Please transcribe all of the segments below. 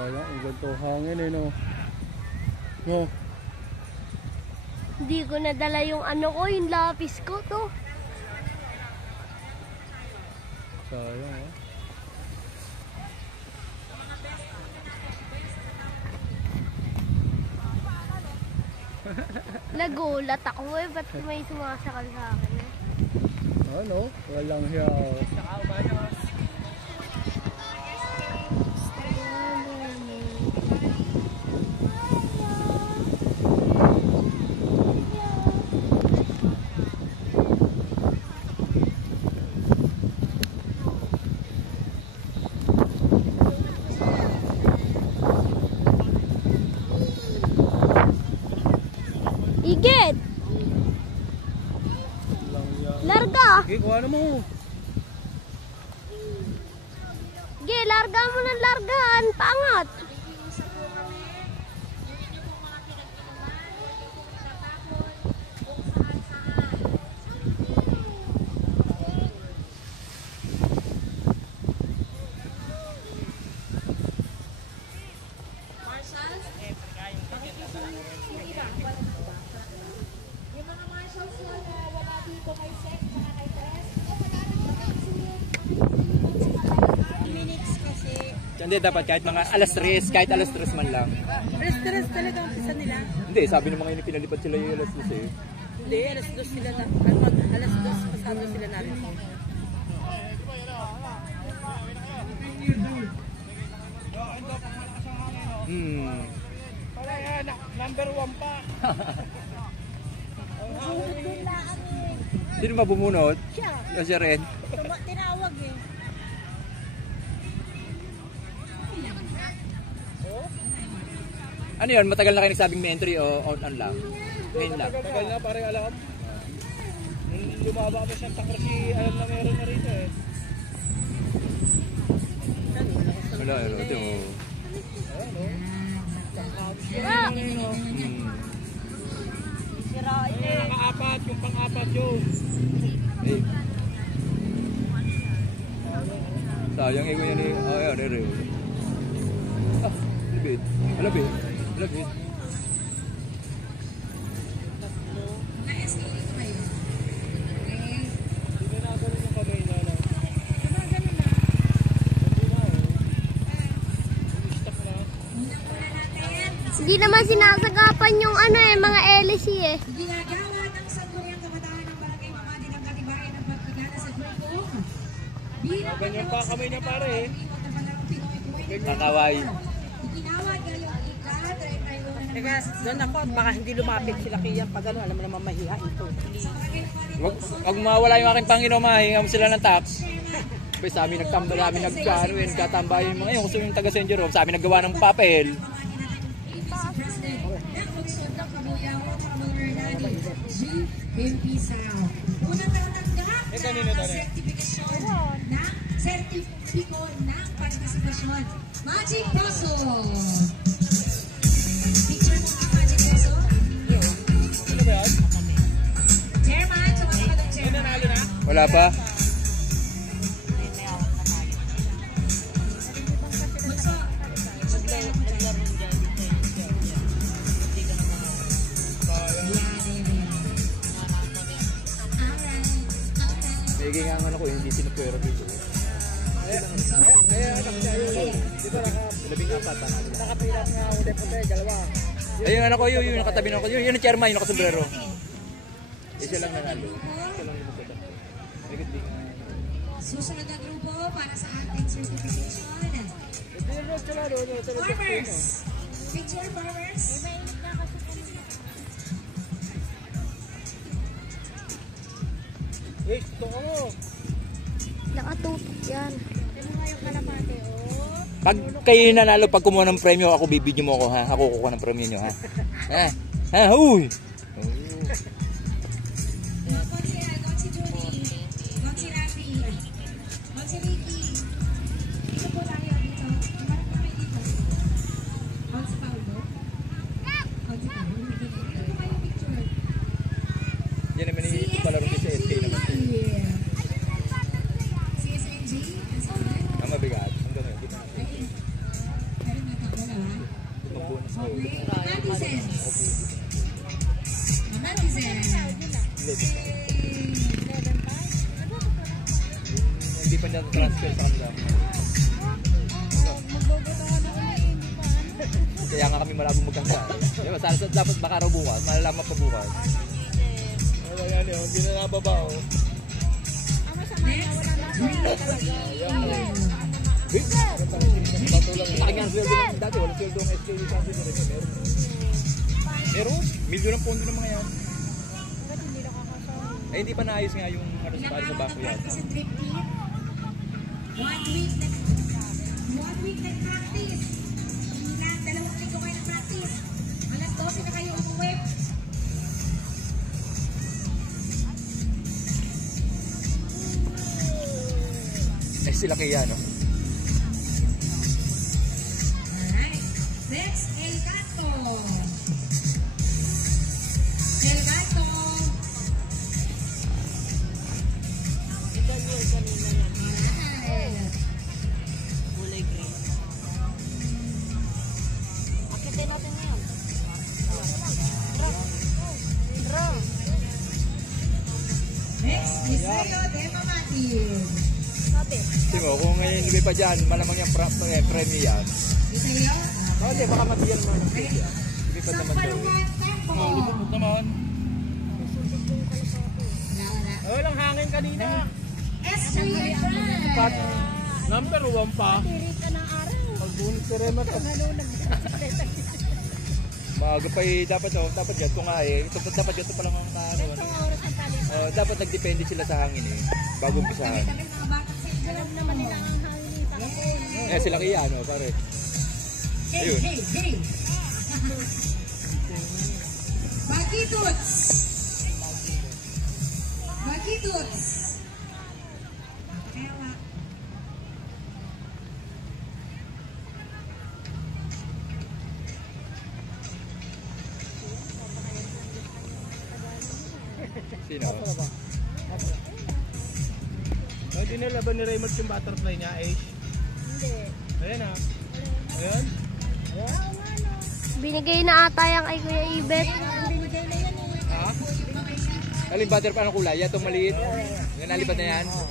Sayang, ang ganito hangin eh, no? No? Hindi ko nadala yung ano ko, yung lapis ko to. Sayang, eh. Nagulat ako eh, ba't may sumasakal sa akin eh? Ano? Walang hiya. Igit! Larga! Okay, kuha na mo. Ge, larga mo ng largaan. Pangat! Hindi, dapat kahit mga alas 3, kahit alas 3 man lang. Alas 3 talaga ang pisa nila? Hindi, sabi ng mga yun, pinalipad sila yung alas 3 eh. Hindi, alas 2 sila na. Alas 2 pasado sila namin. Number 1 pa. Sino ba bumunot? Siya. Yung siya rin. Tinawag eh. Ano yun? Matagal na kayo nagsabing may entry o on lang? Ngayon lang. Tagal na, parang alam. Nung lumaba kami siyang takrasi, alam na meron na rito eh. Wala, ano, ito mo. Nakaapat, yung pang-apat yun. Eh. Sayang eh, kuya ni... Ayan, ere. Ah, labit. Labit. Labit. Hindi naman sinasagapan yung ano eh, mga LC eh. Ginagawa ng sangguniang kabataan ng barangay Mamadi ng katibayan ng pagkagana sa grupo. Ganyan pa kami niya pare eh. Kakaway. Ikinawag ngayong ika-31 Teka, doon ako, baka hindi lumapit sila kaya pag ano, alam mo naman mahihain ito. Wag mawala yung aking Panginoon, mahinga mo sila ng tax. Kasi sa amin nagtambay, namin nagkatambay yung mga yun. Gusto yung taga St. Jerome, sa amin naggawa ng papel. Unang tatanggap ng sertifikasyon ng sertipiko ng partisipasyon. Magic Puzzle! Picture mo nga, Magic Puzzle. Ano ba yan? Chairman, sumama ka ng chairman. Nanalo na? Wala pa? Nagiging ang ano ko, hindi sinupwera dito. Labing apat, Nakapilat nga ako deputy, dalawa. ay, yung anak ko, yung nakatabi na ako, yun yung chairman, yung nakasombrero. Isa lang nanalo. Isa lang yung bukod. Susunod na grupo para sa ating certification. Farmers! Picture, farmers! Eh, ito ka mo. Nakatutok yan. Pag kayo nanalo, pag kumuha ng premyo, ako bibidyo mo ako ha. Ako kukuha ng premyo nyo ha. Ha? Ha? Uy! Gonsi Judy, Gonsi Rafi, Gonsi Ricky. Dito po tayo dito. Marap kami dito. Gonsi Paulo. Gonsi Paulo. Dito kayo picture. Yan naman yung palaro sa SK naman. CSNG. Ang mabigat. Ang gano'n. pa niya transfer sa kanila. Kaya nga kami malabong magkanta. Diba, sana dapat baka raw bukas, malalaman pa bukas. Wala yan yun, hindi na nababa oh. Laki nga ang sweldo ng dati, wala sweldo ng SKU sa atin. Meron, milyon ang pondo ng mga yan. Eh, hindi pa naayos nga yung ano sa bangko yan. Practice and repeat. 1 week nag-practice. Ilan, 2 linggo kayo nag-practice. Alas 12 na kayo umuwi. Eh, sila kaya, no? Alright. Next, El Gato. El Gato. Alright. Kulay green. Akitin natin ngayon. Next, Israel Dema Martin. Sige mo, kung ngayon hindi pa dyan, malamang yung premium yan. Israel. Oh, hindi, baka mabigyan naman ng premium yan. Hindi pa naman to. Sampalukan Tempo. Oh, lubog naman. Wala. Oh, walang hangin kanina. S3 Cut. Number 1 pa. Pagbunod si Rema to. Maaga pa eh, dapat yan, kung nga eh, dapat yan, ito pa lang ang kaano. Oh, dapat nagdepende sila sa hangin eh, bago umpisahan. Kami mga bata sa inyo. Eh, sila kaya ano, pare. Hey, Ayun. hey, hey. Magituts. Magituts. Kaya nga. Sino? Oh, hindi nalaban ni Raymond yung butterfly niya, Ace. Hindi. Ayan ah. Ayan. Binigay na ata yan kay Kuya Ibet. Ha? Alin butter pa ng kulay? Yan itong maliit. Yan nalipad na yan. Ayan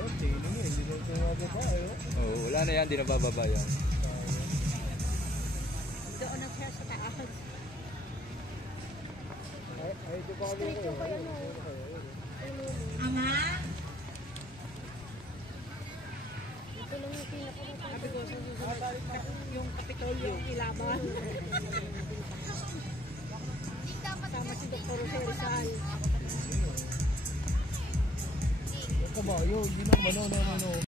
oh, tingin niya. Hindi na tumababa pa eh. Oh, wala na yan, di na bababa yan. Doon na siya sa taas. Ay, ito pa kami ko. Ama. Sabi ko sa susunod, yung Kapitolyo, yung ilaban. Sama si Dr. Jose Rizal. Kabayo, hindi naman, no.